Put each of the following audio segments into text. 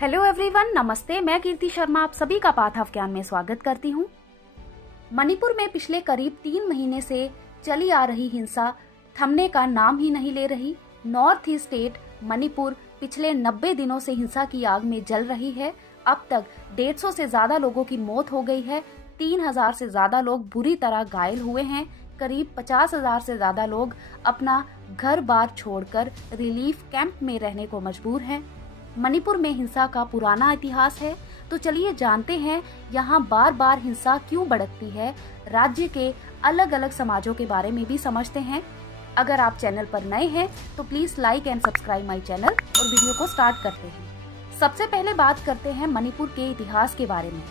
Hello everyone, नमस्ते। मैं कीर्ति शर्मा आप सभी का पाथ ऑफ ज्ञान में स्वागत करती हूँ। मणिपुर में पिछले करीब 3 महीने से चली आ रही हिंसा थमने का नाम ही नहीं ले रही। नॉर्थ ईस्ट स्टेट मणिपुर पिछले 90 दिनों से हिंसा की आग में जल रही है। अब तक 150 से ज्यादा लोगों की मौत हो गई है। 3000 से ज्यादा लोग बुरी तरह घायल हुए हैं। करीब 50,000 से ज्यादा लोग अपना घर बार छोड़कर रिलीफ कैंप में रहने को मजबूर हैं। मणिपुर में हिंसा का पुराना इतिहास है, तो चलिए जानते हैं यहाँ बार बार हिंसा क्यों भड़कती है। राज्य के अलग अलग समाजों के बारे में भी समझते हैं। अगर आप चैनल पर नए हैं तो please like and subscribe my channel और वीडियो को स्टार्ट करते हैं। सबसे पहले बात करते हैं मणिपुर के इतिहास के बारे में।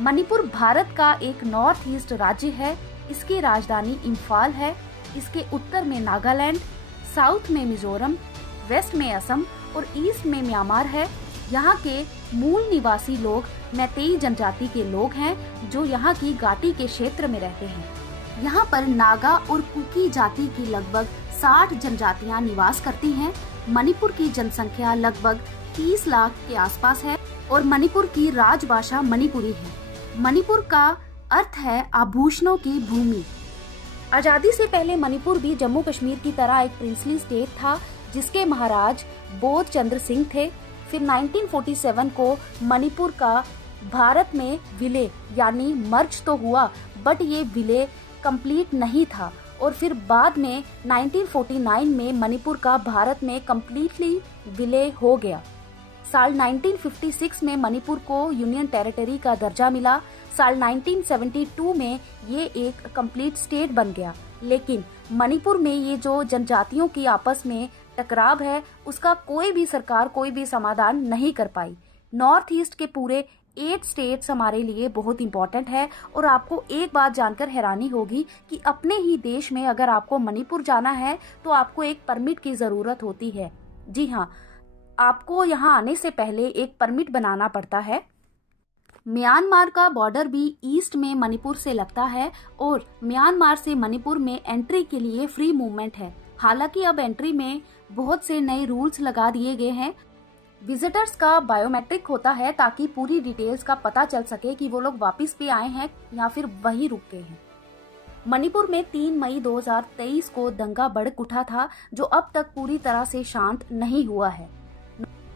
मणिपुर भारत का एक नॉर्थ ईस्ट राज्य है। इसकी राजधानी इम्फाल है। इसके उत्तर में नागालैंड, साउथ में मिजोरम, वेस्ट में असम और ईस्ट में म्यांमार है। यहाँ के मूल निवासी लोग मैतेई जनजाति के लोग हैं जो यहाँ की घाटी के क्षेत्र में रहते हैं। यहाँ पर नागा और कुकी जाति की लगभग 60 जनजातियाँ निवास करती हैं। मणिपुर की जनसंख्या लगभग 30 लाख के आसपास है और मणिपुर की राजभाषा मणिपुरी है। मणिपुर का अर्थ है आभूषणों की भूमि। आजादी से पहले मणिपुर भी जम्मू कश्मीर की तरह एक प्रिंसली स्टेट था जिसके महाराज बोध चंद्र सिंह थे। फिर 1947 को मणिपुर का भारत में विलय यानी मर्ज तो हुआ, बट ये विलय कंप्लीट नहीं था। और फिर बाद में 1949 में मणिपुर का भारत में कंप्लीटली विलय हो गया। साल 1956 में मणिपुर को यूनियन टेरिटरी का दर्जा मिला। साल 1972 में ये एक कंप्लीट स्टेट बन गया। लेकिन मणिपुर में ये जो जनजातियों की आपस में टकराव है उसका कोई भी सरकार कोई भी समाधान नहीं कर पाई। नॉर्थ ईस्ट के पूरे 8 स्टेट्स हमारे लिए बहुत इंपॉर्टेंट है और आपको एक बात जानकर हैरानी होगी कि अपने ही देश में अगर आपको मणिपुर जाना है तो आपको एक परमिट की जरूरत होती है। जी हाँ, आपको यहाँ आने से पहले एक परमिट बनाना पड़ता है। म्यांमार का बॉर्डर भी ईस्ट में मणिपुर से लगता है और म्यांमार से मणिपुर में एंट्री के लिए फ्री मूवमेंट है। हालांकि अब एंट्री में बहुत से नए रूल्स लगा दिए गए हैं। विजिटर्स का बायोमेट्रिक होता है ताकि पूरी डिटेल्स का पता चल सके कि वो लोग वापस भी आए हैं या फिर वहीं रुक गए हैं। मणिपुर में 3 मई 2023 को दंगा भड़क उठा था जो अब तक पूरी तरह से शांत नहीं हुआ है।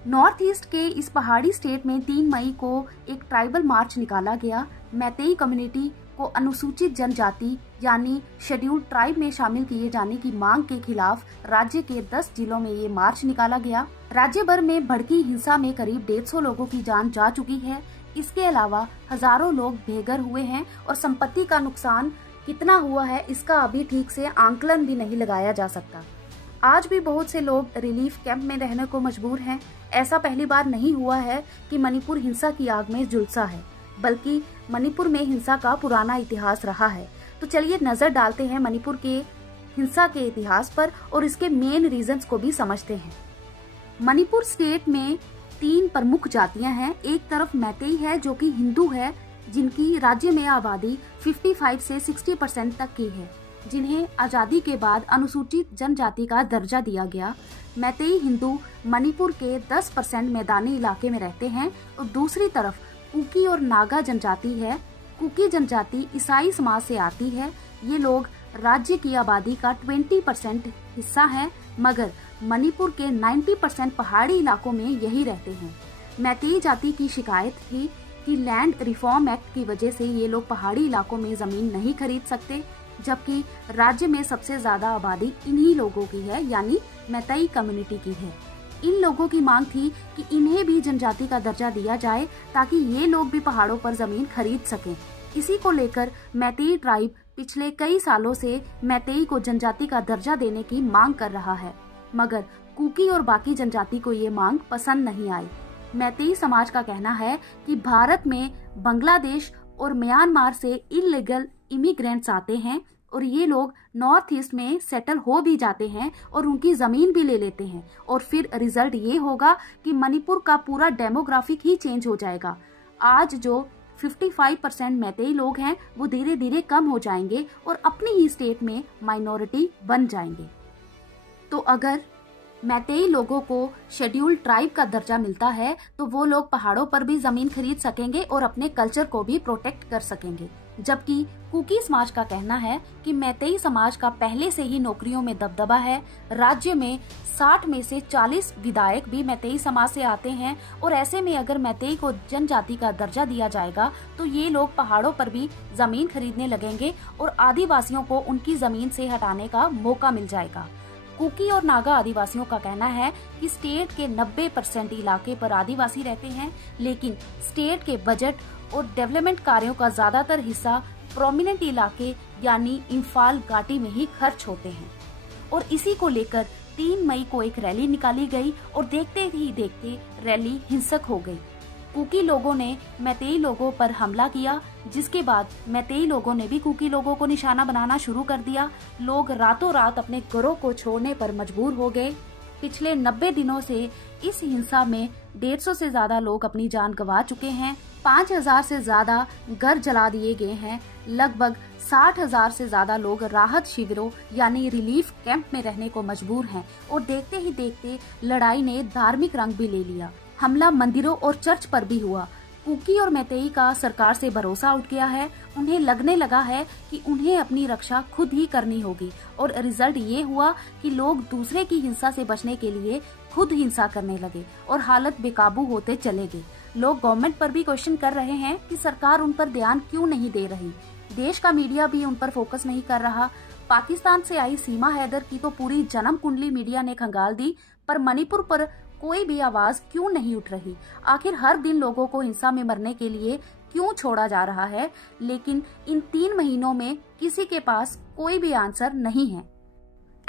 नॉर्थ ईस्ट के इस पहाड़ी स्टेट में 3 मई को एक ट्राइबल मार्च निकाला गया। मैतेई कम्युनिटी को अनुसूचित जनजाति यानी शेड्यूल्ड ट्राइब में शामिल किए जाने की मांग के खिलाफ राज्य के 10 जिलों में ये मार्च निकाला गया। राज्य भर में भड़की हिंसा में करीब 150 लोगों की जान जा चुकी है। इसके अलावा हजारों लोग बेघर हुए हैं और संपत्ति का नुकसान कितना हुआ है इसका अभी ठीक से आंकलन भी नहीं लगाया जा सकता। आज भी बहुत से लोग रिलीफ कैंप में रहने को मजबूर हैं। ऐसा पहली बार नहीं हुआ है कि मणिपुर हिंसा की आग में झुलसा है, बल्कि मणिपुर में हिंसा का पुराना इतिहास रहा है। तो चलिए नजर डालते हैं मणिपुर के हिंसा के इतिहास पर और इसके मेन रीजंस को भी समझते हैं। मणिपुर स्टेट में 3 प्रमुख जातियां हैं। एक तरफ मैतेई है जो कि हिंदू है, जिनकी राज्य में आबादी 55 से 60% तक की है, जिन्हें आजादी के बाद अनुसूचित जनजाति का दर्जा दिया गया। मैतेई हिंदू मणिपुर के 10% मैदानी इलाके में रहते हैं और दूसरी तरफ कुकी और नागा जनजाति है। कुकी जनजाति ईसाई समाज से आती है। ये लोग राज्य की आबादी का 20% हिस्सा है, मगर मणिपुर के 90% पहाड़ी इलाकों में यही रहते हैं। मैतेई जाति की शिकायत थी कि लैंड रिफॉर्म एक्ट की वजह से ये लोग पहाड़ी इलाकों में जमीन नहीं खरीद सकते, जबकि राज्य में सबसे ज्यादा आबादी इन्हीं लोगों की है यानी मैतेई कम्युनिटी की है। इन लोगों की मांग थी कि इन्हें भी जनजाति का दर्जा दिया जाए ताकि ये लोग भी पहाड़ों पर जमीन खरीद सकें। इसी को लेकर मैतेई ट्राइब पिछले कई सालों से मैतेई को जनजाति का दर्जा देने की मांग कर रहा है, मगर कुकी और बाकी जनजाति को ये मांग पसंद नहीं आई। मैतेई समाज का कहना है कि भारत में बांग्लादेश और म्यांमार से इलीगल इमिग्रेंट्स आते हैं और ये लोग नॉर्थ ईस्ट में सेटल हो भी जाते हैं और उनकी जमीन भी ले लेते हैं और फिर रिजल्ट ये होगा कि मणिपुर का पूरा डेमोग्राफिक ही चेंज हो जाएगा। आज जो 55% मैतेई लोग हैं वो धीरे धीरे कम हो जाएंगे और अपनी ही स्टेट में माइनॉरिटी बन जाएंगे। तो अगर मैतेई लोगों को शेड्यूल्ड ट्राइब का दर्जा मिलता है तो वो लोग पहाड़ों पर भी जमीन खरीद सकेंगे और अपने कल्चर को भी प्रोटेक्ट कर सकेंगे। जबकि कुकी समाज का कहना है कि मैतेई समाज का पहले से ही नौकरियों में दबदबा है। राज्य में 60 में से 40 विधायक भी मैतेई समाज से आते हैं और ऐसे में अगर मैतेई को जनजाति का दर्जा दिया जाएगा तो ये लोग पहाड़ों पर भी जमीन खरीदने लगेंगे और आदिवासियों को उनकी जमीन से हटाने का मौका मिल जाएगा। कुकी और नागा आदिवासियों का कहना है कि स्टेट के 90% इलाके पर आदिवासी रहते हैं, लेकिन स्टेट के बजट और डेवलपमेंट कार्यों का ज्यादातर हिस्सा प्रोमिनेंट इलाके यानी इम्फाल घाटी में ही खर्च होते हैं। और इसी को लेकर 3 मई को एक रैली निकाली गई और देखते ही देखते रैली हिंसक हो गई। कुकी लोगों ने मैतेई लोगों पर हमला किया, जिसके बाद मैतेई लोगों ने भी कुकी लोगों को निशाना बनाना शुरू कर दिया। लोग रातों रात अपने घरों को छोड़ने पर मजबूर हो गए। पिछले 90 दिनों से इस हिंसा में 150 से ज्यादा लोग अपनी जान गंवा चुके हैं। 5000 से ज्यादा घर जला दिए गए हैं। लगभग 60,000 से ज्यादा लोग राहत शिविरों यानी रिलीफ कैंप में रहने को मजबूर हैं और देखते ही देखते लड़ाई ने धार्मिक रंग भी ले लिया। हमला मंदिरों और चर्च पर भी हुआ। कुकी और मैतेई का सरकार से भरोसा उठ गया है। उन्हें लगने लगा है कि उन्हें अपनी रक्षा खुद ही करनी होगी और रिजल्ट ये हुआ कि लोग दूसरे की हिंसा से बचने के लिए खुद हिंसा करने लगे और हालत बेकाबू होते चले गए। लोग गवर्नमेंट पर भी क्वेश्चन कर रहे हैं कि सरकार उन पर ध्यान क्यों नहीं दे रही। देश का मीडिया भी उन पर फोकस नहीं कर रहा। पाकिस्तान से आई सीमा हैदर की तो पूरी जन्म कुंडली मीडिया ने खंगाल दी, पर मणिपुर पर कोई भी आवाज क्यों नहीं उठ रही। आखिर हर दिन लोगों को हिंसा में मरने के लिए क्यों छोड़ा जा रहा है, लेकिन इन 3 महीनों में किसी के पास कोई भी आंसर नहीं है।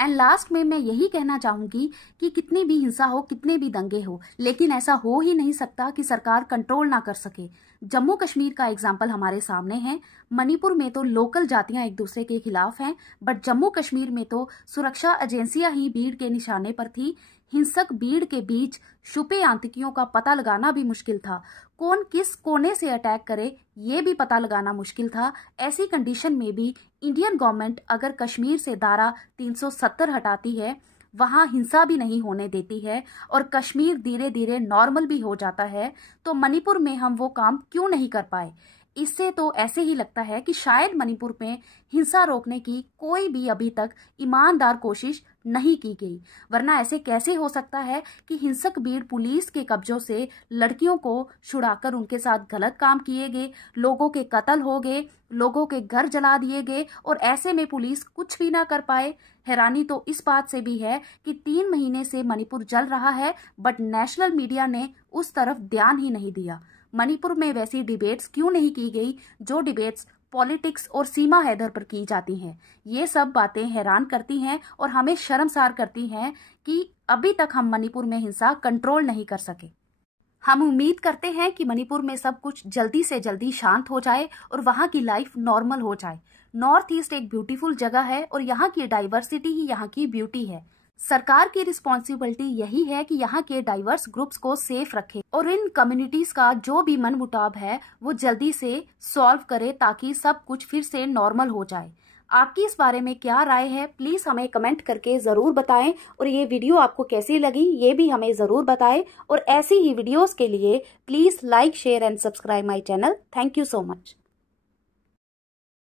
एंड लास्ट में मैं यही कहना चाहूंगी कि कितनी भी हिंसा हो, कितने भी दंगे हो, लेकिन ऐसा हो ही नहीं सकता कि सरकार कंट्रोल ना कर सके। जम्मू कश्मीर का एग्जाम्पल हमारे सामने है। मणिपुर में तो लोकल जातियां एक दूसरे के खिलाफ हैं, बट जम्मू कश्मीर में तो सुरक्षा एजेंसियां ही भीड़ के निशाने पर थी। हिंसक भीड़ के बीच छुपे आतंकियों का पता लगाना भी मुश्किल था। कौन किस कोने से अटैक करे ये भी पता लगाना मुश्किल था। ऐसी कंडीशन में भी इंडियन गवर्नमेंट अगर कश्मीर से धारा 370 हटाती है, वहां हिंसा भी नहीं होने देती है और कश्मीर धीरे धीरे नॉर्मल भी हो जाता है, तो मणिपुर में हम वो काम क्यों नहीं कर पाए। इससे तो ऐसे ही लगता है कि शायद मणिपुर में हिंसा रोकने की कोई भी अभी तक ईमानदार कोशिश नहीं की गई, वरना ऐसे कैसे हो सकता है कि हिंसक भीड़ पुलिस के कब्जों से लड़कियों को छुड़ाकर उनके साथ गलत काम किए गए, लोगों के कत्ल हो गए, लोगों के घर जला दिए गए और ऐसे में पुलिस कुछ भी ना कर पाए। हैरानी तो इस बात से भी है कि 3 महीने से मणिपुर जल रहा है, बट नेशनल मीडिया ने उस तरफ ध्यान ही नहीं दिया। मणिपुर में वैसी डिबेट्स क्यों नहीं की गई जो डिबेट्स पॉलिटिक्स और सीमा हैदर पर की जाती हैं। ये सब बातें हैरान करती हैं और हमें शर्मसार करती हैं कि अभी तक हम मणिपुर में हिंसा कंट्रोल नहीं कर सके। हम उम्मीद करते हैं कि मणिपुर में सब कुछ जल्दी से जल्दी शांत हो जाए और वहाँ की लाइफ नॉर्मल हो जाए। नॉर्थ ईस्ट एक ब्यूटीफुल जगह है और यहाँ की डाइवर्सिटी ही यहाँ की ब्यूटी है। सरकार की रिस्पॉन्सिबिलिटी यही है कि यहाँ के डाइवर्स ग्रुप्स को सेफ रखे और इन कम्युनिटीज का जो भी मनमुटाव है वो जल्दी से सॉल्व करे ताकि सब कुछ फिर से नॉर्मल हो जाए। आपकी इस बारे में क्या राय है, प्लीज हमें कमेंट करके जरूर बताएं और ये वीडियो आपको कैसी लगी ये भी हमें जरूर बताएं और ऐसी ही वीडियोस के लिए please like, share and subscribe my channel. Thank you so much.